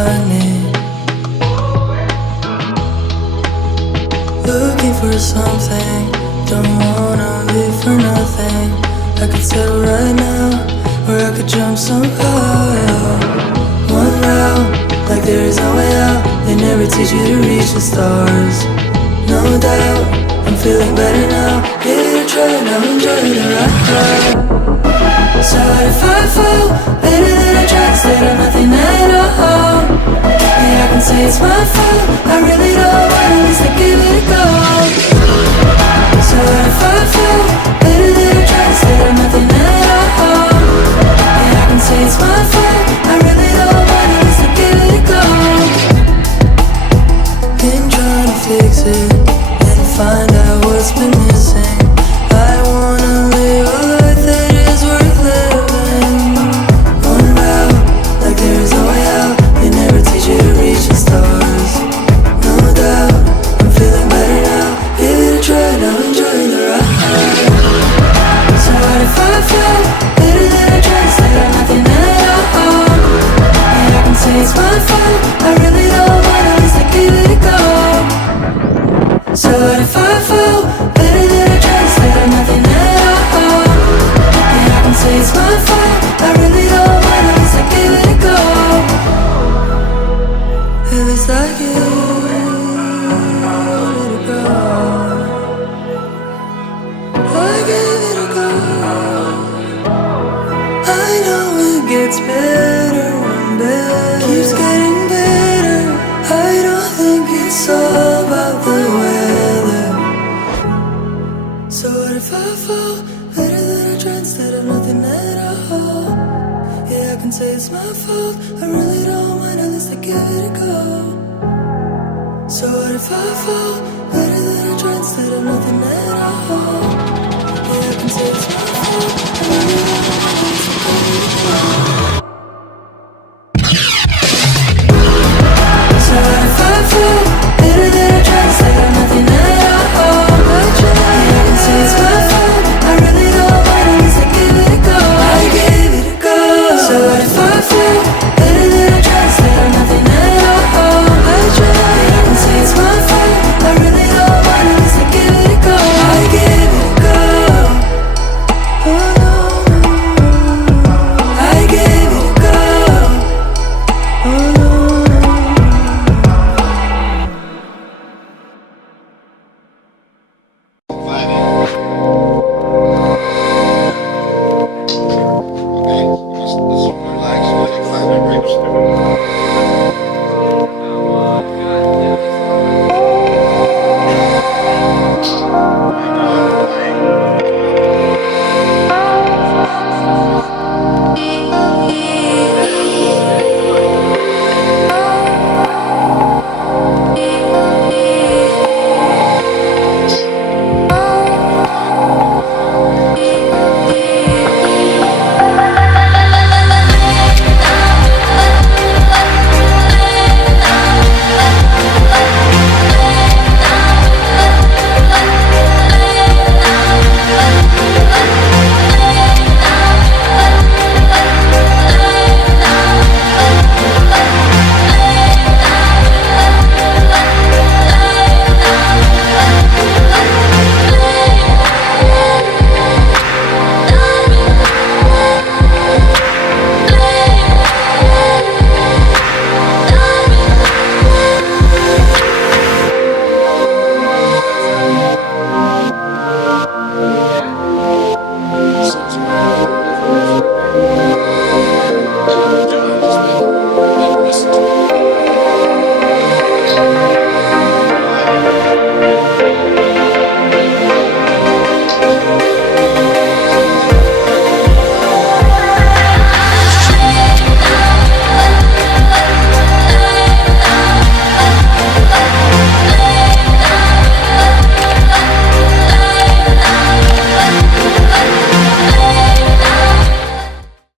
find me. Looking for something, don't wanna live for nothing. I could settle right now, or I could jump somehow. One route, like there is no way out. They never teach you to reach the stars. No doubt, I'm feeling better now. Give it a try, now enjoy the ride. So what if I fall? Better than I tried, instead of nothing at all. Yeah, I can say it's my fault, I really don't want, at least I give it a go. So what if I fall? Better than I tried, instead of nothing at all. Yeah, I can say it's my fault, I really don't want, at least I give it a go. Been trying to fix it and find out what's been missing. I wanna live a life that is worth living. One route, like there is no way out. They never teach you to reach the stars. No doubt, I'm feeling better now. Give it a try, now enjoy the ride. So what if I fall? Better than I tried, instead of nothing at all. Yeah, I can say it's my fault, I really don't want, at least I give it a go. So what if I fall? Better than I tried, instead of nothing at all. Yeah, I can say it's my fault, I really don't want, at least I give it a go. At least I give it a go. I give it a go. I know it gets better and better, keeps getting better. I don't think it's all about the weather. So what if I fall? Better than I tried, instead of nothing at all. Yeah, I can say it's my fault, I really don't mind, at least I give it a go. So what if I fall? Better than I tried, instead of nothing at all. Yeah, I can say it's my fault, I really don't mind, at least I give it a go. So what if I fall? Better than I tried, instead of nothing at all. Yeah, I can say it's my fault, I really don't mind, at least I give it a go. I give it a go. So what if I fall? Better than I tried, instead of nothing at all. Yeah, I can say it's my fault, I really don't mind, at least I give it a go. I give it a go. Oh, I give it a go. Oh, Okay, let's relax. 5 grapes.